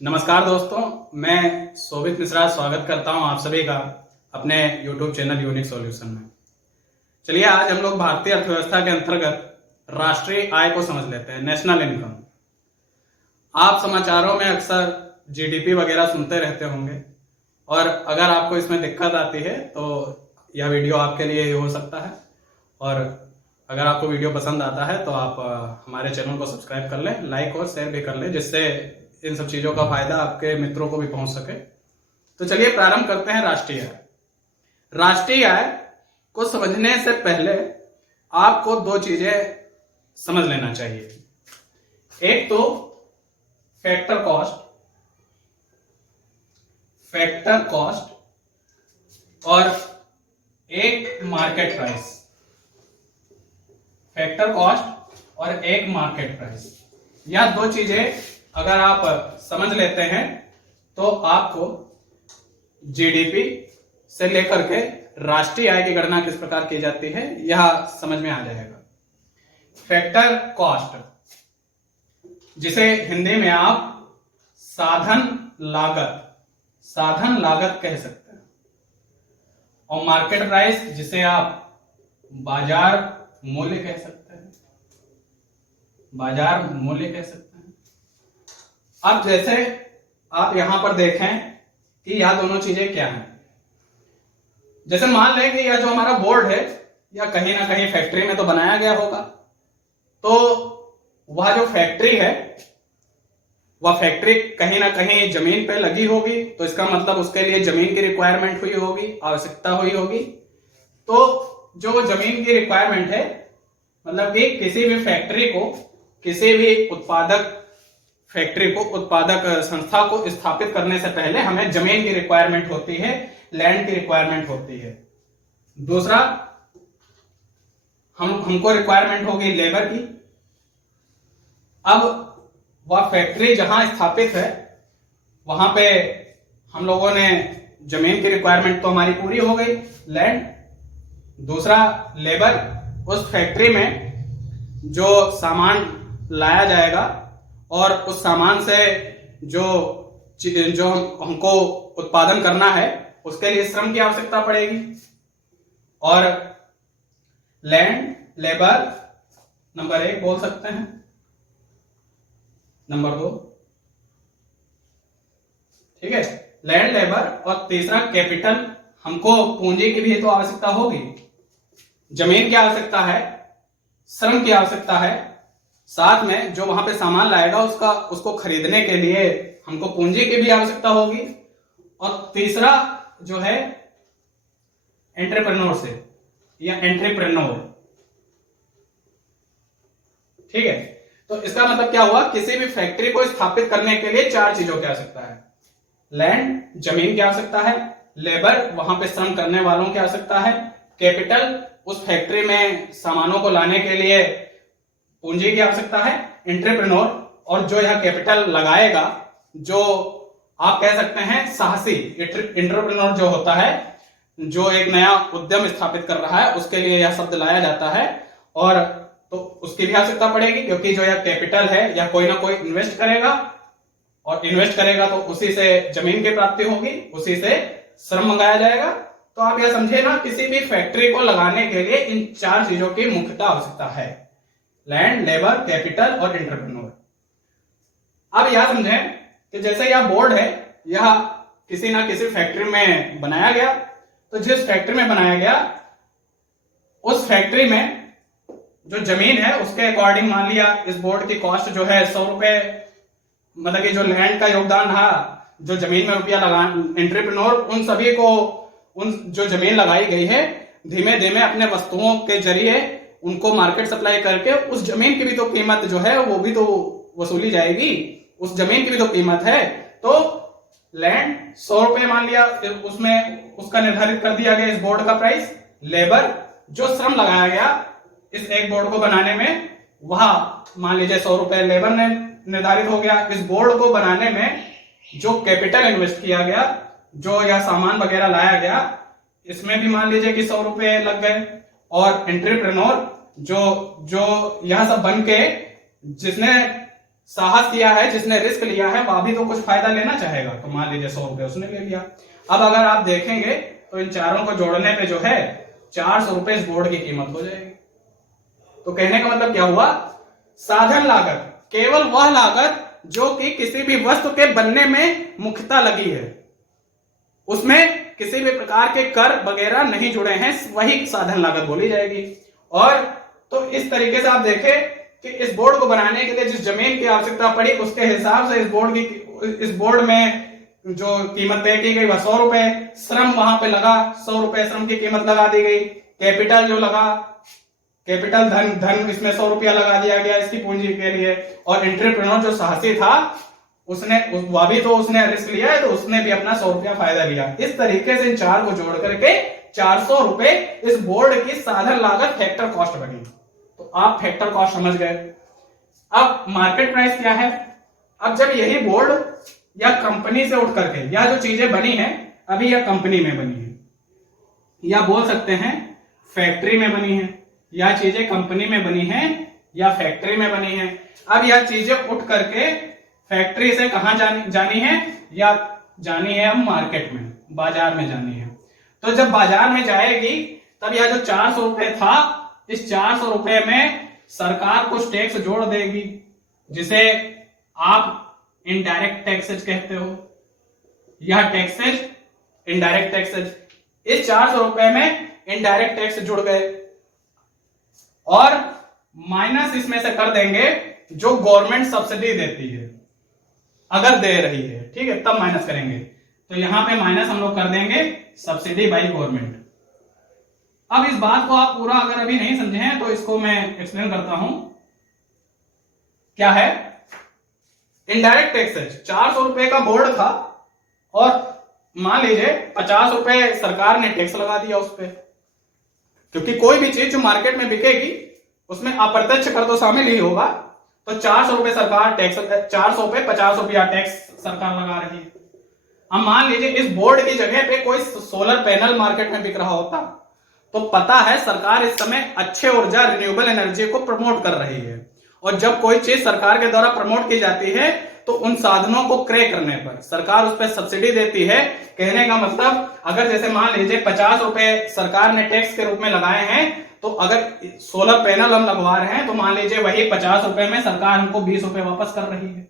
नमस्कार दोस्तों, मैं शोभित मिश्रा स्वागत करता हूं आप सभी का अपने YouTube चैनल यूनिक सॉल्यूशन में। चलिए आज हम लोग भारतीय अर्थव्यवस्था के अंतर्गत राष्ट्रीय आय को समझ लेते हैं, नेशनल इनकम। आप समाचारों में अक्सर जीडीपी वगैरह सुनते रहते होंगे और अगर आपको इसमें दिक्कत आती है तो यह वीडियो आपके लिए ही हो सकता है। और अगर आपको वीडियो पसंद आता है तो आप हमारे चैनल को सब्सक्राइब कर लें, लाइक और शेयर भी कर लें, जिससे इन सब चीजों का फायदा आपके मित्रों को भी पहुंच सके। तो चलिए प्रारंभ करते हैं राष्ट्रीय आय। राष्ट्रीय आय को समझने से पहले आपको दो चीजें समझ लेना चाहिए। एक तो फैक्टर कॉस्ट और एक मार्केट प्राइस। फैक्टर कॉस्ट और एक मार्केट प्राइस, यह दो चीजें अगर आप समझ लेते हैं तो आपको जीडीपी से लेकर के राष्ट्रीय आय की गणना किस प्रकार की जाती है यह समझ में आ जाएगा। फैक्टर कॉस्ट, जिसे हिंदी में आप साधन लागत कह सकते हैं, और मार्केट प्राइस, जिसे आप बाजार मूल्य कह सकते हैं। अब जैसे आप यहां पर देखें कि यह दोनों चीजें क्या हैं। जैसे मान लें कि यह जो हमारा बोर्ड है यह कहीं ना कहीं फैक्ट्री में तो बनाया गया होगा, तो वह जो फैक्ट्री है वह फैक्ट्री कहीं ना कहीं जमीन पे लगी होगी, तो इसका मतलब उसके लिए जमीन की रिक्वायरमेंट हुई होगी, आवश्यकता हुई होगी। तो जो जमीन की रिक्वायरमेंट है, मतलब कि किसी भी फैक्ट्री को, किसी भी उत्पादक संस्था को स्थापित करने से पहले हमें जमीन की रिक्वायरमेंट होती है, लैंड की रिक्वायरमेंट होती है। दूसरा, हमको रिक्वायरमेंट होगी लेबर की। अब वह फैक्ट्री जहां स्थापित है वहां पे हम लोगों ने जमीन की रिक्वायरमेंट तो हमारी पूरी हो गई, लैंड। दूसरा, लेबर। उस फैक्ट्री में जो सामान लाया जाएगा और उस सामान से जो हमको उत्पादन करना है उसके लिए श्रम की आवश्यकता पड़ेगी। और लैंड, लेबर नंबर 1 बोल सकते हैं। नंबर 2, ठीक है, लैंड, लेबर। और तीसरा कैपिटल, हमको पूंजी की भी तो आवश्यकता होगी। जमीन की आवश्यकता है, श्रम की आवश्यकता है, साथ में जो वहां पे सामान लाएगा उसको खरीदने के लिए हमको पूंजी की भी आवश्यकता होगी। और तीसरा जो है एंटरप्रेन्योरशिप या एंटरप्रेन्योर, ठीक है। तो इसका मतलब क्या हुआ, किसी भी फैक्ट्री को स्थापित करने के लिए 4 चीजों की आवश्यकता है। लैंड, जमीन की आवश्यकता है, लेबर, वहां पे श्रम करने वालों की आवश्यकता है, कैपिटल, उस फैक्ट्री में सामानों को लाने के लिए पूंजी की आवश्यकता है, एंटरप्रेन्योर, और जो यह कैपिटल लगाएगा, जो आप कह सकते हैं साहसी। एंटरप्रेन्योर जो होता है, जो एक नया उद्यम स्थापित कर रहा है, उसके लिए यह शब्द लाया जाता है। और तो उसकी भी आवश्यकता पड़ेगी, क्योंकि जो यह कैपिटल है यह कोई ना कोई इन्वेस्ट करेगा, और इन्वेस्ट करेगा तो उसी से जमीन की प्राप्ति होगी, उसी से श्रम मंगाया जाएगा। तो आप यह समझिए ना, किसी भी फैक्ट्री को लगाने के लिए इन 4 चीजों की मुख्यतः आवश्यकता है, लैंड, लेबर, कैपिटल और एंटरप्रेन्योर। अब यह समझें कि जैसे यह बोर्ड है, यह किसी ना किसी फैक्ट्री में बनाया गया। तो जिस फैक्ट्री में बनाया गया, उस फैक्ट्री में जो जमीन है उसके अकॉर्डिंग मान लिया इस बोर्ड की कॉस्ट जो है 100 रुपए, मतलब कि जो लैंड का योगदान था, जो जमीन में रुपया लगा, एंटरप्रेन्योर उन सभी को, उन जो जमीन लगाई गई है, धीमे धीमे अपने वस्तुओं के जरिए उनको मार्केट सप्लाई करके उस जमीन की भी तो कीमत जो है वो भी तो वसूली जाएगी, उस जमीन की भी तो कीमत है। तो लैंड 100 रुपए मान लिया, उसमें उसका निर्धारित कर दिया गया इस बोर्ड का प्राइस। लेबर, जो श्रम लगाया गया इस एक बोर्ड को बनाने में, वह मान लीजिए 100 रुपए लेबर ने निर्धारित हो गया। इस बोर्ड को बनाने में जो कैपिटल इन्वेस्ट किया गया, जो यह सामान वगैरह लाया गया, इसमें भी मान लीजिए कि 100 रुपए लग गए। और एंटरप्रेन्योर जो यह सब बन के जिसने साहस किया है, जिसने रिस्क लिया है, वह भी तो कुछ फायदा लेना चाहेगा। तो मान लीजिए 100 रुपए उसने ले लिया। अब अगर आप देखेंगे तो इन चारों को जोड़ने पे जो है 400 रुपए इस बोर्ड की कीमत हो जाएगी। तो कहने का मतलब क्या हुआ, साधन लागत केवल वह लागत जो कि किसी भी वस्तु के बनने में मुख्यतः लगी है, उसमें किसी भी प्रकार के कर वगैरह नहीं जुड़े हैं, वही साधन लागत बोली जाएगी। और तो इस तरीके से आप देखें कि इस बोर्ड को बनाने के लिए जिस जमीन की आवश्यकता पड़ी उसके हिसाब से इस बोर्ड में जो कीमत तय की गई वह 100 रुपए, श्रम वहां पे लगा 100 रुपए श्रम की कीमत लगा दी गई, कैपिटल जो लगा, कैपिटल धन इसमें 100 रुपया लगा दिया गया इसकी पूंजी के लिए। और एंटरप्रेन्योर जो साहसी था उसने रिस्क लिया है, तो उसने भी अपना 100 रुपया फायदा लिया। इस तरीके से इन चार को जोड़ करके 400 रुपए इस बोर्ड की साधन लागत फैक्टर कॉस्ट बनी। तो आप फैक्टर कॉस्ट समझ गए। अब मार्केट प्राइस क्या है, अब जब यही बोर्ड या कंपनी से उठ करके या जो चीजें बनी है अभी यह कंपनी में बनी है, या बोल सकते हैं फैक्ट्री में बनी है, या चीजें कंपनी में बनी है या फैक्ट्री में बनी है। अब यह चीजें उठ करके फैक्ट्री से कहां जानी है, या जानी है हम मार्केट में, बाजार में जानी है। तो जब बाजार में जाएगी तब यह जो 400 रुपए था, इस 400 रुपए में सरकार कुछ टैक्स जोड़ देगी, जिसे आप इनडायरेक्ट टैक्सेज कहते हो। यह टैक्सेज इनडायरेक्ट टैक्सेज, इस 400 रुपए में इनडायरेक्ट टैक्स जुड़ गए और माइनस इसमें से कर देंगे जो गवर्नमेंट सब्सिडी देती है, अगर दे रही है, ठीक है, तब माइनस करेंगे। तो यहां पे माइनस हम लोग कर देंगे सब्सिडी बाई गवर्नमेंट। अब इस बात को आप पूरा अगर अभी नहीं समझे हैं तो इसको मैं एक्सप्लेन करता हूं। क्या है इनडायरेक्ट टैक्सेज, 400 रुपए का बोर्ड था और मान लीजिए 50 रुपए सरकार ने टैक्स लगा दिया उस पर, क्योंकि कोई भी चीज जो मार्केट में बिकेगी उसमें अप्रत्यक्ष कर तो शामिल ही होगा। तो 400 रुपए सरकार टैक्स, 400 पे 50 रुपया टैक्स सरकार लगा रही है। अब मान लीजिए इस बोर्ड की जगह पे कोई सोलर पैनल मार्केट में बिक रहा होता, तो पता है सरकार इस समय अच्छे ऊर्जा रिन्यूएबल एनर्जी को प्रमोट कर रही है, और जब कोई चीज सरकार के द्वारा प्रमोट की जाती है तो उन साधनों को क्रय करने पर सरकार उस पर सब्सिडी देती है। कहने का मतलब अगर जैसे मान लीजिए 50 रुपए सरकार ने टैक्स के रूप में लगाए हैं, तो अगर सोलर पैनल हम लगवा रहे हैं तो मान लीजिए वही 50 रुपए में सरकार हमको 20 रुपए वापस कर रही है।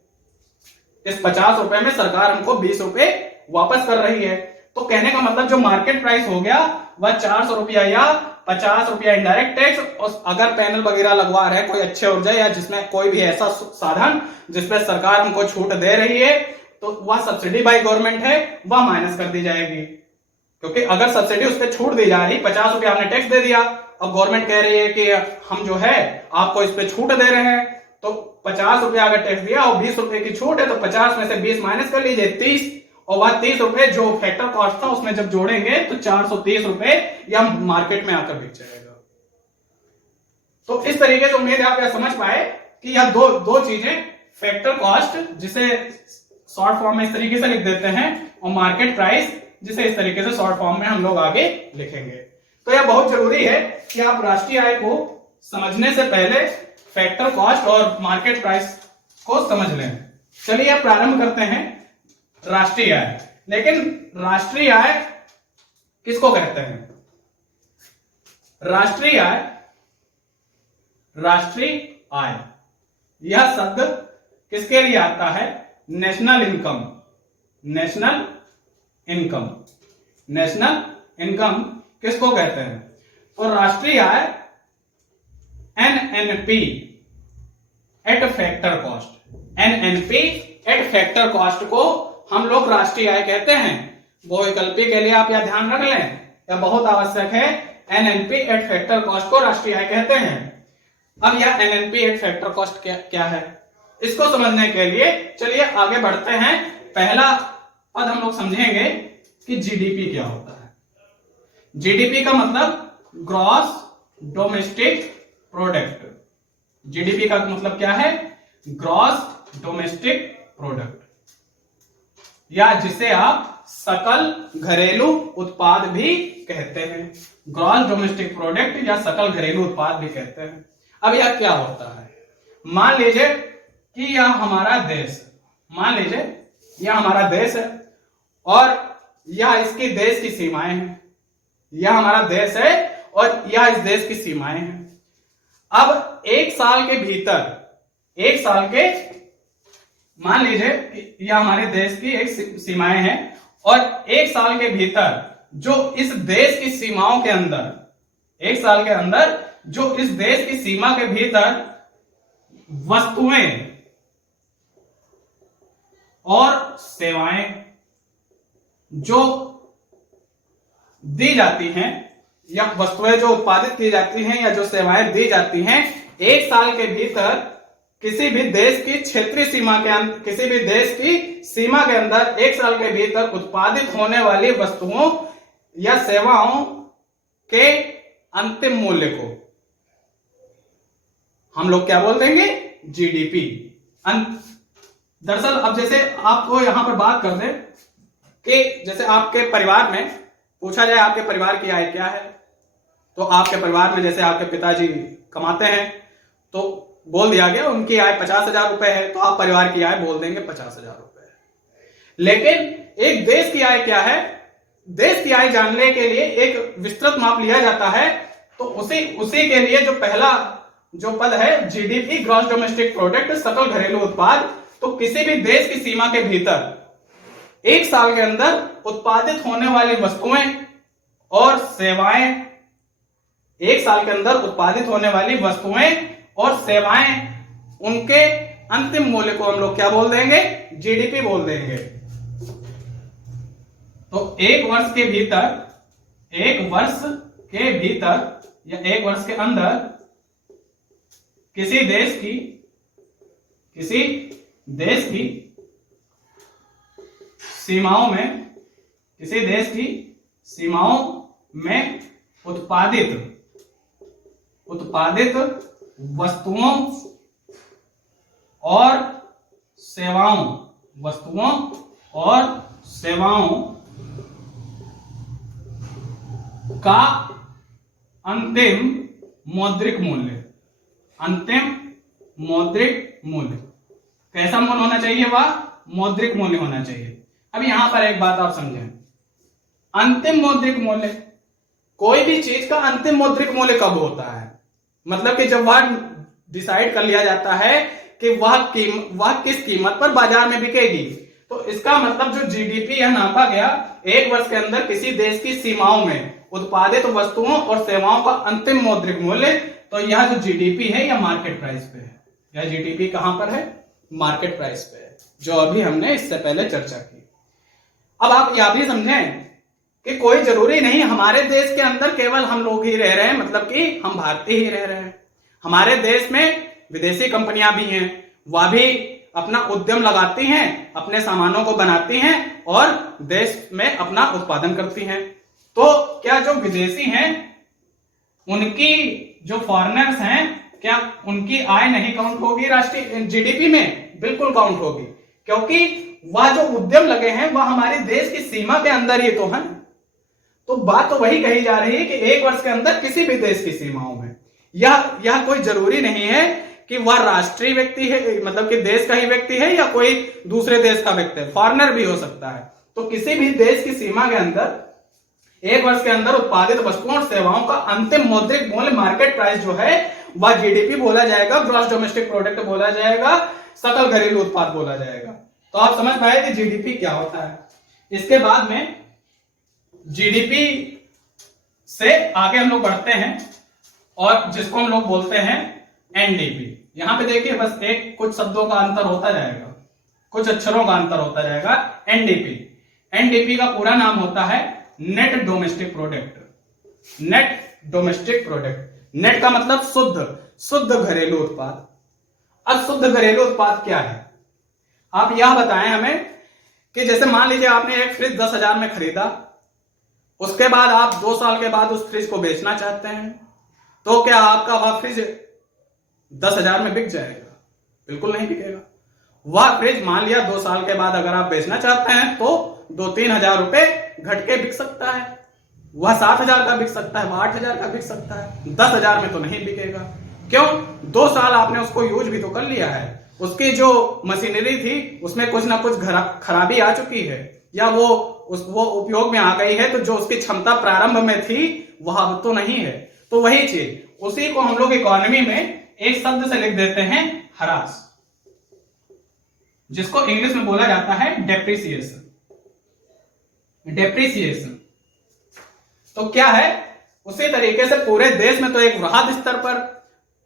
इस 50 रुपए में सरकार हमको 20 रुपए वापस कर रही है। तो कहने का मतलब जो मार्केट प्राइस हो गया वह 400 रुपया या 50 रुपया इनडायरेक्ट टैक्स, और अगर पैनल वगैरह लगवा रहे हैं कोई अच्छे ऊर्जा या जिसमें कोई भी ऐसा साधन जिसपे सरकार हमको छूट दे रही है, तो वह सब्सिडी बाई गवर्नमेंट है, वह माइनस कर दी जाएगी। क्योंकि अगर सब्सिडी उस पर छूट दी जा रही, 50 रुपया हमने टैक्स दे दिया, अब गवर्नमेंट कह रही है कि हम जो है आपको इस पे छूट दे रहे हैं, तो 50 रुपया अगर टैक्स दिया और 20 रुपए की छूट है, तो 50 में से 20 माइनस कर लीजिए 30, और वह 30 रुपए जो फैक्टर कॉस्ट था उसमें जब जोड़ेंगे तो 430 रुपए यह मार्केट में आकर बिक जाएगा। तो इस तरीके से उम्मीद है आप यह समझ पाए कि यह दो चीजें, फैक्टर कॉस्ट जिसे शॉर्ट फॉर्म में इस तरीके से लिख देते हैं, और मार्केट प्राइस जिसे इस तरीके से शॉर्ट फॉर्म में हम लोग आगे लिखेंगे। तो यह बहुत जरूरी है कि आप राष्ट्रीय आय को समझने से पहले फैक्टर कॉस्ट और मार्केट प्राइस को समझ लें। चलिए अब प्रारंभ करते हैं राष्ट्रीय आय। लेकिन राष्ट्रीय आय किसको कहते हैं? राष्ट्रीय आय यह शब्द किसके लिए आता है? National income. नेशनल इनकम किसको कहते हैं? तो राष्ट्रीय आय NNP at factor cost, NNP at factor cost को हम लोग राष्ट्रीय आय कहते हैं। बहुविकल्पी के लिए आप यह ध्यान रख लें, यह बहुत आवश्यक है। एनएनपी एट फैक्टर कॉस्ट को राष्ट्रीय आय कहते हैं। अब यह एनएनपी एट फैक्टर कॉस्ट क्या है, इसको समझने के लिए चलिए आगे बढ़ते हैं। पहला पद हम लोग समझेंगे कि जीडीपी क्या होता है। जीडीपी का मतलब ग्रॉस डोमेस्टिक प्रोडक्ट। जीडीपी का मतलब क्या है? ग्रॉस डोमेस्टिक प्रोडक्ट, या जिसे आप सकल घरेलू उत्पाद भी कहते हैं। ग्रॉस डोमेस्टिक प्रोडक्ट या सकल घरेलू उत्पाद भी कहते हैं। अब यह क्या होता है? मान लीजिए कि यह हमारा देश, मान लीजिए यह हमारा देश है और यह इसकी देश की सीमाएं हैं, यह हमारा देश है और यह इस देश की सीमाएं हैं। अब एक साल के भीतर, एक साल के, मान लीजिए यह हमारे देश की एक सीमाएं हैं और एक साल के भीतर जो इस देश की सीमाओं के अंदर, एक साल के अंदर जो इस देश की सीमा के भीतर वस्तुएं और सेवाएं जो दी जाती हैं, या वस्तुएं जो उत्पादित की जाती हैं या जो सेवाएं दी जाती हैं, एक साल के भीतर किसी भी देश की क्षेत्रीय सीमा के अंदर, किसी भी देश की सीमा के अंदर एक साल के भीतर उत्पादित होने वाली वस्तुओं या सेवाओं के अंतिम मूल्य को हम लोग क्या बोल देंगे? जीडीपी। दरअसल अब जैसे आपको यहां पर बात कर दें कि जैसे आपके परिवार में पूछा जाए आपके परिवार की आय क्या है, तो आपके परिवार में जैसे आपके पिताजी कमाते हैं तो बोल दिया गया उनकी आय 50,000 रुपए है, तो आप परिवार की आय बोल देंगे 50,000 रुपए। लेकिन एक देश की आय क्या है? देश की आय जानने के लिए एक विस्तृत माप लिया जाता है, तो उसी के लिए जो पहला जो पद है जीडीपी, ग्रॉस डोमेस्टिक प्रोडक्ट, सकल घरेलू उत्पाद, तो किसी भी देश की सीमा के भीतर एक साल के अंदर उत्पादित होने वाली वस्तुएं और सेवाएं, एक साल के अंदर उत्पादित होने वाली वस्तुएं और सेवाएं, उनके अंतिम मूल्य को हम लोग क्या बोल देंगे? जीडीपी बोल देंगे। तो एक वर्ष के भीतर, एक वर्ष के भीतर या एक वर्ष के अंदर किसी देश की सीमाओं में, किसी देश की सीमाओं में उत्पादित वस्तुओं और सेवाओं का अंतिम मौद्रिक मूल्य कैसा मूल्य होना चाहिए? वह मौद्रिक मूल्य होना चाहिए। अब यहां पर एक बात आप समझें, अंतिम मौद्रिक मूल्य, कोई भी चीज का अंतिम मौद्रिक मूल्य कब होता है? मतलब कि जब वह डिसाइड कर लिया जाता है कि वह किस कीमत पर बाजार में बिकेगी। तो इसका मतलब जो जीडीपी यह नापा गया एक वर्ष के अंदर किसी देश की सीमाओं में उत्पादित वस्तुओं और सेवाओं का अंतिम मौद्रिक मूल्य, तो यह जो जीडीपी है यह मार्केट प्राइस पे है। यह जीडीपी कहां पर है? मार्केट प्राइस पे है, जो अभी हमने इससे पहले चर्चा की। अब आप यह भी समझें कि कोई जरूरी नहीं हमारे देश के अंदर केवल हम लोग ही रह रहे हैं, मतलब कि हम भारतीय ही रह रहे हैं। हमारे देश में विदेशी कंपनियां भी हैं, वह भी अपना उद्यम लगाती हैं, अपने सामानों को बनाती हैं और देश में अपना उत्पादन करती हैं। तो क्या जो विदेशी हैं, उनकी जो फॉरेनर्स हैं, क्या उनकी आय नहीं काउंट होगी राष्ट्रीय जीडीपी में? बिल्कुल काउंट होगी, क्योंकि वह जो उद्यम लगे हैं वह हमारे देश की सीमा के अंदर ही तो है। तो बात तो वही कही जा रही है कि एक वर्ष के अंदर किसी भी देश की सीमाओं में, यह कोई जरूरी नहीं है कि वह राष्ट्रीय व्यक्ति है, मतलब कि देश का ही व्यक्ति है या कोई दूसरे देश का व्यक्ति है, फॉरेनर भी हो सकता है। तो किसी भी देश की सीमा के अंदर एक वर्ष के अंदर उत्पादित वस्तुओं और सेवाओं का अंतिम मौद्रिक मूल्य, मार्केट प्राइस जो है वह जीडीपी बोला जाएगा, ग्रॉस डोमेस्टिक प्रोडक्ट बोला जाएगा, सकल घरेलू उत्पाद बोला जाएगा। तो आप समझ पाए कि जीडीपी क्या होता है। इसके बाद में जीडीपी से आगे हम लोग बढ़ते हैं और जिसको हम लोग बोलते हैं एनडीपी। यहां पे देखिए बस एक कुछ शब्दों का अंतर होता जाएगा, कुछ अक्षरों का अंतर होता जाएगा। एनडीपी का पूरा नाम होता है net domestic product. Net domestic product, net का मतलब शुद्ध घरेलू उत्पाद। अब शुद्ध घरेलू उत्पाद क्या है? आप यह बताएं हमें कि जैसे मान लीजिए आपने एक फ्रिज 10,000 में खरीदा, उसके बाद आप 2 साल के बाद उस फ्रिज को बेचना चाहते हैं, तो क्या आपका वह फ्रिज 10,000 में बिक जाएगा? बिल्कुल नहीं बिकेगा। वह फ्रिज मान लिया 2 साल के बाद अगर आप बेचना चाहते हैं तो 2-3 हजार रुपए घट के बिक सकता है। वह 7,000 का बिक सकता है, वह 8,000 का बिक सकता है, 10,000 में तो नहीं बिकेगा। क्यों? 2 साल आपने उसको यूज भी तो कर लिया है। उसकी जो मशीनरी थी उसमें कुछ ना कुछ खराबी आ चुकी है, या वो उपयोग में आ गई है, तो जो उसकी क्षमता प्रारंभ में थी वह अब तो नहीं है। तो वही चीज, उसी को हम लोग इकोनॉमी में एक शब्द से लिख देते हैं हरास, जिसको इंग्लिश में बोला जाता है डेप्रिसिएशन। डेप्रिसिएशन तो क्या है, उसी तरीके से पूरे देश में तो एक वृहद स्तर पर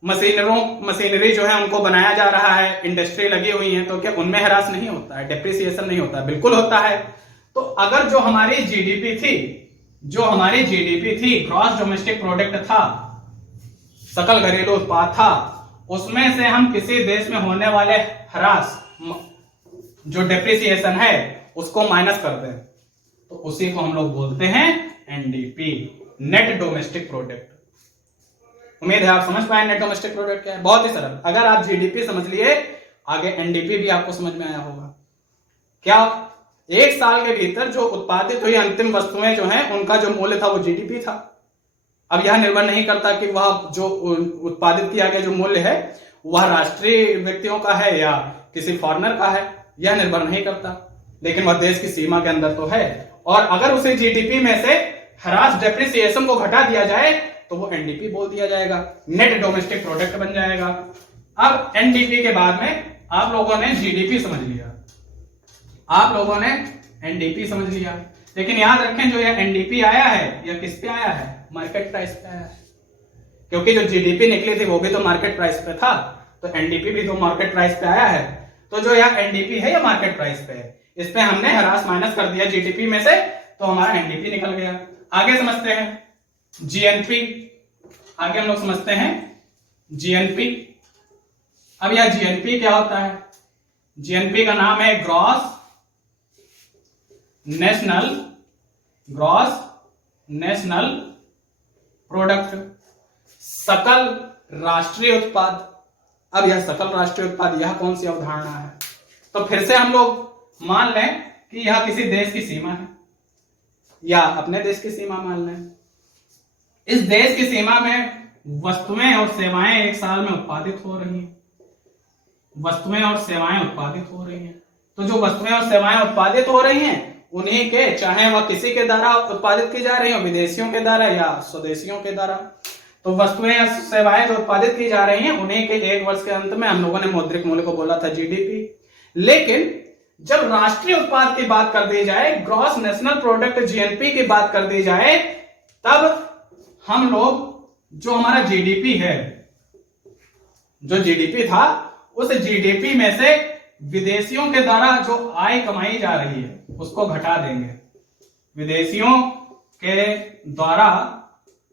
मशीनरी जो है उनको बनाया जा रहा है, इंडस्ट्री लगी हुई है, तो क्या उनमें ह्रास नहीं होता है, डेप्रिसिएशन नहीं होता है? बिल्कुल होता है। तो अगर जो हमारी जीडीपी थी, ग्रॉस डोमेस्टिक प्रोडक्ट था, सकल घरेलू उत्पाद था, उसमें से हम किसी देश में होने वाले ह्रास, जो डेप्रिसिएशन है, उसको माइनस कर दें, तो उसी को हम लोग बोलते हैं एनडीपी, नेट डोमेस्टिक प्रोडक्ट। उम्मीद है आप समझ पाए नेट डोमेस्टिक प्रोडक्ट क्या है। बहुत ही सरल, अगर आप जीडीपी समझ लिए, आगे एनडीपी भी आपको समझ में आया होगा। क्या एक साल के भीतर जो उत्पादित हुई अंतिम वस्तुएं जो हैं, उनका जो मूल्य था वो जीडीपी था। अब यह निर्भर नहीं करता कि वह जो उत्पादित किया गया जो मूल्य है वह राष्ट्रीय व्यक्तियों का है या किसी फॉरेनर का है, यह निर्भर नहीं करता, लेकिन वह देश की सीमा के अंदर तो है। और अगर उसे जीडीपी में से ह्रास डेप्रिसिएशन को घटा दिया जाए तो वो एनडीपी बोल दिया जाएगा, नेट डोमेस्टिक प्रोडक्ट बन जाएगा। अब एनडीपी के बाद में आप लोगों ने जीडीपी समझ लिया, आप लोगों ने एनडीपी समझ लिया, लेकिन याद रखें जो यह एनडीपी आया है यह किस पे आया है? मार्केट प्राइस पे आया है, क्योंकि जो जीडीपी निकली थी वो भी तो मार्केट प्राइस पे था, तो एनडीपी भी तो मार्केट प्राइस पे आया है। तो जो यह एनडीपी है यह मार्केट प्राइस पे है, इस पे हमने ह्रास माइनस कर दिया जीडीपी में से, तो हमारा एनडीपी निकल गया। आगे समझते हैं जीएनपी, आगे हम लोग समझते हैं जीएनपी। अब यह जीएनपी क्या होता है? जीएनपी का नाम है ग्रॉस नेशनल प्रोडक्ट, सकल राष्ट्रीय उत्पाद। अब यह सकल राष्ट्रीय उत्पाद, यह कौन सी अवधारणा है? तो फिर से हम लोग मान लें कि यह किसी देश की सीमा है, या अपने देश की सीमा मान लें। इस देश की सीमा में वस्तुएं और सेवाएं एक साल में उत्पादित हो रही हैं, वस्तुएं और सेवाएं उत्पादित हो रही हैं। तो जो वस्तुएं और सेवाएं उत्पादित हो रही हैं उन्हीं के, चाहे वह किसी के द्वारा उत्पादित की जा रही हो, विदेशियों के द्वारा या स्वदेशियों के द्वारा, तो वस्तुएं या सेवाएं जो उत्पादित की जा रही हैं उन्हीं के एक वर्ष के अंत में हम लोगों ने मौद्रिक मूल्य को बोला था जीडीपी। लेकिन जब राष्ट्रीय उत्पाद की बात कर दी जाए, ग्रॉस नेशनल प्रोडक्ट जीएनपी की बात कर दी जाए, तब हम लोग जो हमारा जीडीपी है, जो जीडीपी था, उस जीडीपी में से विदेशियों के द्वारा जो आय कमाई जा रही है उसको घटा देंगे। विदेशियों के द्वारा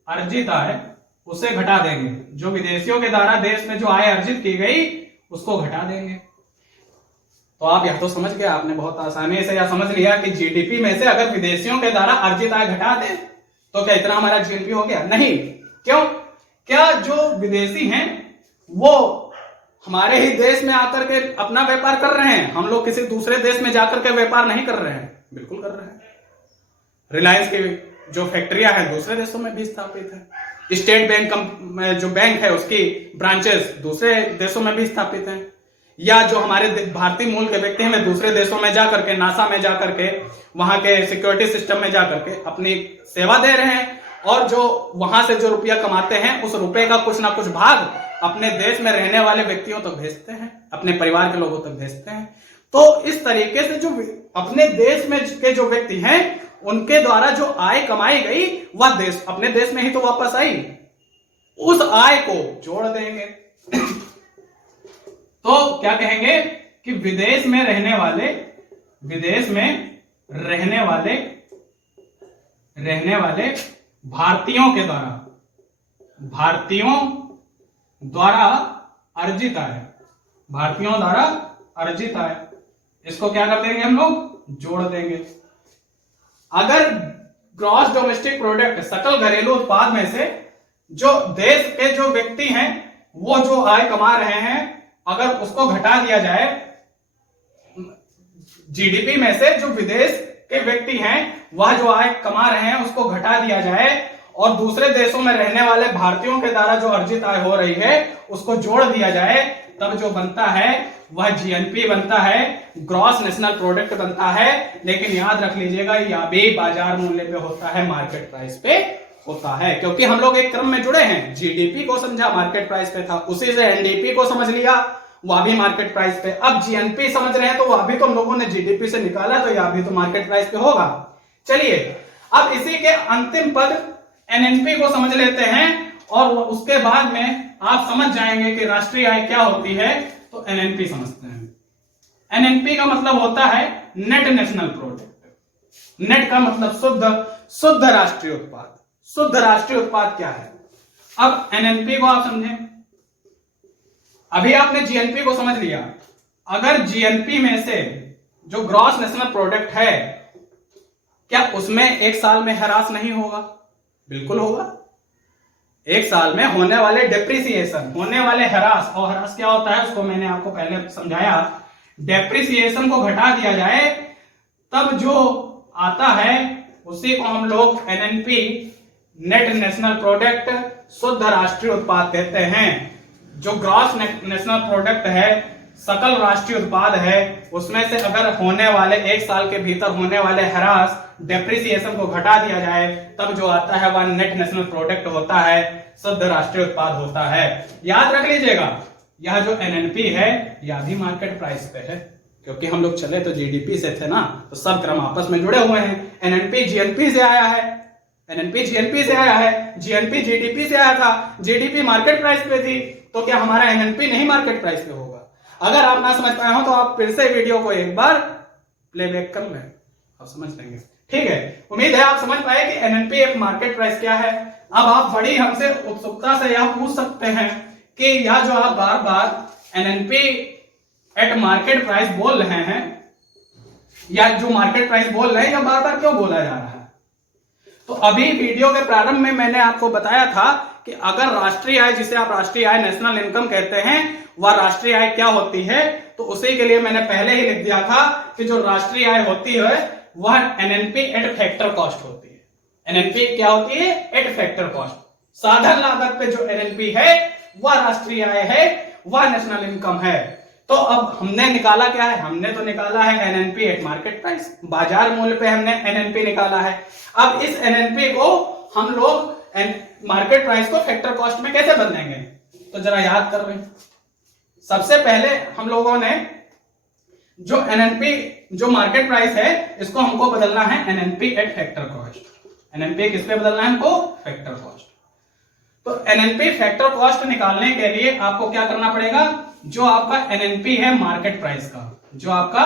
अर्जित आय उसे घटा देंगे, जो विदेशियों के द्वारा देश में जो आय अर्जित की गई उसको घटा देंगे। तो आप यह तो समझ गए, आपने बहुत आसानी से यह समझ लिया कि जीडीपी में से अगर विदेशियों के द्वारा अर्जित आय घटा दें तो क्या इतना हमारा जीडीपी हो गया? नहीं। क्यों? क्या जो विदेशी हैं वो हमारे ही देश में आकर के अपना व्यापार कर रहे हैं? हम लोग किसी दूसरे देश में जाकर के व्यापार नहीं कर रहे हैं, बिल्कुल कर रहे हैं। रिलायंस की जो फैक्ट्रियां हैं दूसरे देशों में भी स्थापित है, स्टेट बैंक जो बैंक है उसकी ब्रांचेस दूसरे देशों में भी स्थापित हैं, या जो हमारे भारतीय मूल के व्यक्ति हैं वे दूसरे देशों में जाकर के, नासा में जाकर के, वहां के सिक्योरिटी सिस्टम में जाकर के अपनी सेवा दे रहे हैं, और जो वहां से जो रुपया कमाते हैं उस रुपए का कुछ ना कुछ भाग अपने देश में रहने वाले व्यक्तियों तक भेजते हैं, अपने परिवार के लोगों तक भेजते हैं। तो इस तरीके से जो अपने देश में के जो व्यक्ति हैं उनके द्वारा जो आय कमाई गई वह देश अपने देश में ही तो वापस आई, उस आय को जोड़ देंगे। तो क्या कहेंगे कि विदेश में रहने वाले भारतीयों द्वारा अर्जित आय, इसको क्या कर देंगे हम लोग? जोड़ देंगे। अगर ग्रॉस डोमेस्टिक प्रोडक्ट, सकल घरेलू उत्पाद में से जो देश के जो व्यक्ति हैं वो जो आय कमा रहे हैं, अगर उसको घटा दिया जाए, जीडीपी में से जो विदेश के व्यक्ति हैं वह जो आय कमा रहे हैं उसको घटा दिया जाए, और दूसरे देशों में रहने वाले भारतीयों के द्वारा जो अर्जित आय हो रही है उसको जोड़ दिया जाए, तब जो बनता है वह जीएनपी बनता है, ग्रॉस नेशनल प्रोडक्ट बनता है। लेकिन याद रख लीजिएगा यह भी बाजार मूल्य पे होता है, मार्केट प्राइस पे होता है, क्योंकि हम लोग एक क्रम में जुड़े हैं। जीडीपी को समझा, मार्केट प्राइस पे था, उसी से एनडीपी को समझ लिया, वह भी मार्केट प्राइस पे। अब जीएनपी समझ रहे हैं तो वह भी तो हम लोगों ने जीडीपी से निकाला, तो यह भी तो मार्केट प्राइस पे होगा। चलिए अब इसी के अंतिम पद एनएनपी को समझ लेते हैं, और उसके बाद में आप समझ जाएंगे कि राष्ट्रीय आय क्या होती है। तो एनएनपी समझते हैं। एनएनपी का मतलब होता है नेट नेशनल प्रोडक्ट। नेट का मतलब शुद्ध राष्ट्रीय उत्पाद। शुद्ध राष्ट्रीय उत्पाद क्या है? अब एनएनपी को आप समझें। अभी आपने जीएनपी को समझ लिया। अगर जीएनपी में से जो ग्रॉस नेशनल प्रोडक्ट है, क्या उसमें एक साल में ह्रास नहीं होगा? बिल्कुल होगा। एक साल में होने वाले डेप्रिसिएशन, होने वाले ह्रास, और ह्रास क्या होता है उसको मैंने आपको पहले समझाया। डेप्रिसिएशन को घटा दिया जाए तब जो आता है उसी को हम लोग एनएनपी, नेट नेशनल प्रोडक्ट, शुद्ध राष्ट्रीय उत्पाद कहते हैं। जो ग्रॉस नेशनल प्रोडक्ट है, सकल राष्ट्रीय उत्पाद है, उसमें से अगर होने वाले एक साल के भीतर होने वाले ह्रास, डेप्रिसिएशन को घटा दिया जाए तब जो आता है वह नेट नेशनल प्रोडक्ट होता है, शुद्ध राष्ट्रीय उत्पाद होता है। याद रख लीजिएगा, यह जो एनएनपी है यह भी मार्केट प्राइस पे है, क्योंकि हम लोग चले तो जीडीपी से थे ना, तो सब क्रम आपस में जुड़े हुए हैं। एनएनपी जीएनपी से आया है, एनएनपी जीएनपी से आया है, जीएनपी जीडीपी से आया था, जीडीपी मार्केट प्राइस पे थी, तो क्या हमारा एनएनपी नहीं मार्केट प्राइस पे होगा? अगर आप ना समझ पाए हो तो आप फिर से वीडियो को एक बार प्लेबैक कर लें, आप समझ लेंगे। ठीक है, उम्मीद है आप समझ पाए कि एनएनपी एक मार्केट प्राइस क्या है। अब आप बड़ी हमसे उत्सुकता से यह पूछ सकते हैं कि यह जो आप बार बार एनएनपी एट मार्केट प्राइस बोल रहे हैं, या जो मार्केट प्राइस बोल रहे हैं, यह बार बार क्यों बोला जा रहा है? तो अभी वीडियो के प्रारंभ में मैंने आपको बताया था कि अगर राष्ट्रीय आय, जिसे आप राष्ट्रीय आय नेशनल इनकम कहते हैं, वह राष्ट्रीय आय क्या होती है, तो उसी के लिए मैंने पहले ही लिख दिया था कि जो राष्ट्रीय आय होती है वह एनएनपी एट फैक्टर कॉस्ट होती है। एनएनपी क्या होती है? Eight factor cost. साधन लागत पे जो एनएनपी है वह राष्ट्रीय आय है, वह नेशनल इनकम है। तो अब हमने निकाला क्या है? हमने तो निकाला है एनएनपी एट मार्केट प्राइस, बाजार मूल्य पे हमने एनएनपी निकाला है। अब इस एनएनपी को हम लोग मार्केट प्राइस को फैक्टर कॉस्ट में कैसे बदलेंगे? तो जरा याद कर लें। सबसे पहले हम लोगों ने जो एनएनपी, जो मार्केट प्राइस है, इसको हमको बदलना है NNP at factor cost. NNP किस पे बदलना है हमको? Factor cost. तो एनएनपी फैक्टर कॉस्ट निकालने के लिए आपको क्या करना पड़ेगा? जो आपका एनएनपी है मार्केट प्राइस का, जो आपका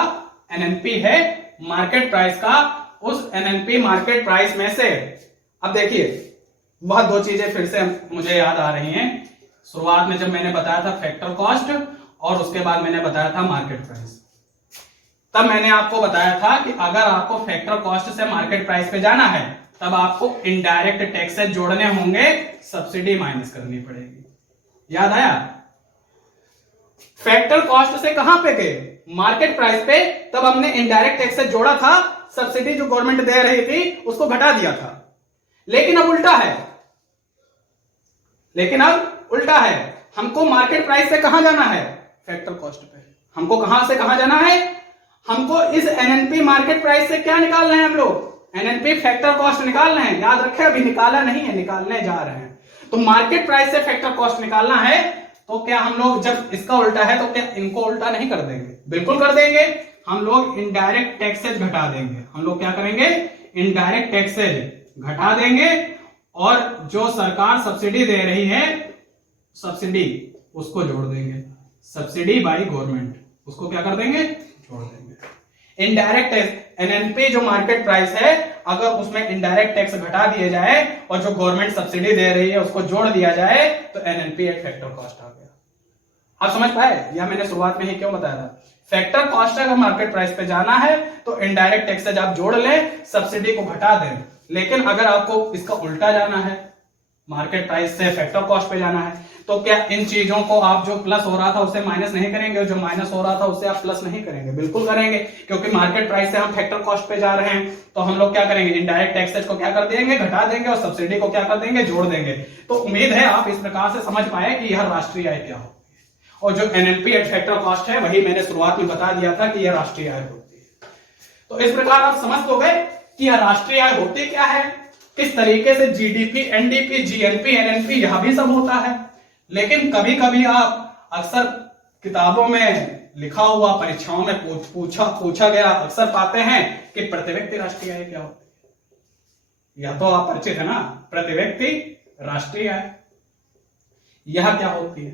एनएनपी है मार्केट प्राइस का, उस एनएनपी मार्केट प्राइस में से, अब देखिए वह दो चीजें फिर से मुझे याद आ रही हैं। शुरुआत में जब मैंने बताया था फैक्टर कॉस्ट, और उसके बाद मैंने बताया था मार्केट प्राइस, तब मैंने आपको बताया था कि अगर आपको फैक्टर कॉस्ट से मार्केट प्राइस पे जाना है तब आपको इनडायरेक्ट टैक्सेस जोड़ने होंगे, सब्सिडी माइनस करनी पड़ेगी। याद आया? फैक्टर कॉस्ट से कहां पे गए? मार्केट प्राइस पे। तब हमने इनडायरेक्ट टैक्सेस जोड़ा था, सब्सिडी जो गवर्नमेंट दे रही थी उसको घटा दिया था। लेकिन अब उल्टा है, हमको मार्केट प्राइस से कहां जाना है? फैक्टर कॉस्ट पे। हमको कहां से कहां जाना है? हमको इस एनएनपी मार्केट प्राइस से क्या निकाल रहे हैं हम लोग? एनएनपी फैक्टर कॉस्ट निकाल रहे हैं। याद रखें, अभी निकाला नहीं है, निकालने जा रहे हैं। तो मार्केट प्राइस से फैक्टर कॉस्ट निकालना है, तो क्या हम लोग, जब इसका उल्टा है तो क्या इनको उल्टा नहीं कर देंगे? बिल्कुल कर देंगे। हम लोग इनडायरेक्ट टैक्सेस घटा देंगे। हम लोग क्या करेंगे? इनडायरेक्ट टैक्सेस घटा देंगे, और जो सरकार सब्सिडी दे रही है, सब्सिडी उसको जोड़ देंगे। सब्सिडी बाय गवर्नमेंट, उसको क्या कर देंगे? जोड़ देंगे। इनडायरेक्ट टैक्स, एनएनपी जो मार्केट प्राइस है, अगर उसमें इनडायरेक्ट टैक्स घटा दिए जाए और जो गवर्नमेंट सब्सिडी दे रही है उसको जोड़ दिया जाए, तो एनएनपी एट फैक्टर कॉस्ट आ गया। आप समझ पाए? या मैंने शुरुआत में ही क्यों बताया था? फैक्टर कॉस्ट अगर मार्केट प्राइस पे जाना है तो इनडायरेक्ट टैक्सेस आप जोड़ लें, सब्सिडी को घटा दें। लेकिन अगर आपको इसका उल्टा जाना है, मार्केट प्राइस से फैक्टर कॉस्ट पे जाना है, तो क्या इन चीजों को आप जो प्लस हो रहा था उसे माइनस नहीं करेंगे, और जो माइनस हो रहा था उसे आप प्लस नहीं करेंगे? बिल्कुल करेंगे, क्योंकि मार्केट प्राइस से हम फैक्टर कॉस्ट पे जा रहे हैं। तो हम लोग क्या करेंगे? इनडायरेक्ट टैक्सेस को क्या कर देंगे? घटा देंगे, और सब्सिडी को क्या कर देंगे? जोड़ देंगे। तो उम्मीद है आप इस प्रकार से समझ पाए कि यह राष्ट्रीय आय क्या होती है। और जो एनएनपी एट फैक्टर कॉस्ट है वही मैंने शुरुआत में बता दिया था कि यह राष्ट्रीय आय होती है। तो इस प्रकार आप समझ तो गए कि यह राष्ट्रीय आय होती क्या है, किस तरीके से जीडीपी, एनडीपी, जीएनपी, एनएनपी यह भी सब होता है। लेकिन कभी कभी आप अक्सर किताबों में लिखा हुआ, परीक्षाओं में पूछा गया अक्सर पाते हैं कि प्रति व्यक्ति राष्ट्रीय आय क्या होती है। यह तो आप परिचित है ना, प्रति व्यक्ति राष्ट्रीय आय, यह क्या होती है।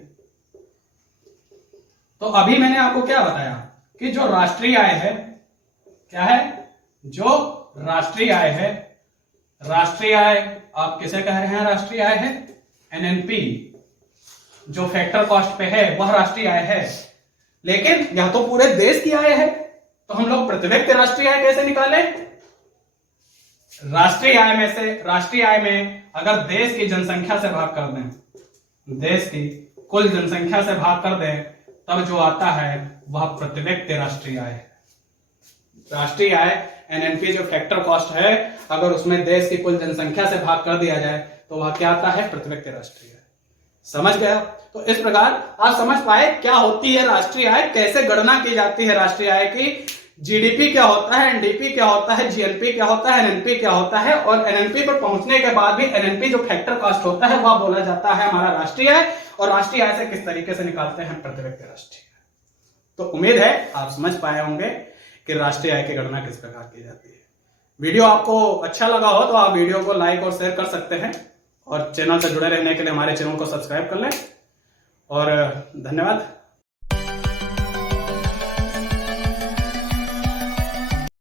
तो अभी मैंने आपको क्या बताया कि जो राष्ट्रीय आय है, क्या है, जो राष्ट्रीय आय है, राष्ट्रीय आय आप किसे कह रहे हैं, राष्ट्रीय आय है एनएनपी, जो फैक्टर कॉस्ट पे है वह राष्ट्रीय आय है। लेकिन यह तो पूरे देश की आय है, तो हम लोग प्रति व्यक्ति राष्ट्रीय आय कैसे निकालें। राष्ट्रीय आय में अगर देश की जनसंख्या से भाग कर दें, देश की कुल जनसंख्या से भाग कर दें, तब जो आता है वह प्रति व्यक्ति राष्ट्रीय आय है। राष्ट्रीय आय एनएनपी जो फैक्टर कॉस्ट है, अगर उसमें देश की कुल जनसंख्या से भाग कर दिया जाए तो वह क्या आता है, प्रति व्यक्ति राष्ट्रीय आय। समझ गया। तो इस प्रकार आप समझ पाए क्या होती है राष्ट्रीय आय, कैसे गणना की जाती है राष्ट्रीय आय की, जीडीपी क्या होता है, एनडीपी क्या होता है, जीएनपी क्या होता है, एनएनपी क्या होता है, और एनएनपी पर पहुंचने के बाद भी एनएनपी जो फैक्टर कॉस्ट होता है वह बोला जाता है हमारा राष्ट्रीय आय, और राष्ट्रीय आय से किस तरीके से निकालते हैं प्रति व्यक्ति राष्ट्रीय आय। तो उम्मीद है आप समझ पाए होंगे कि राष्ट्रीय आय की गणना किस प्रकार की जाती है। वीडियो आपको अच्छा लगा हो तो आप वीडियो को लाइक और शेयर कर सकते हैं, और चैनल से जुड़े रहने के लिए हमारे चैनल को सब्सक्राइब कर लें। और धन्यवाद।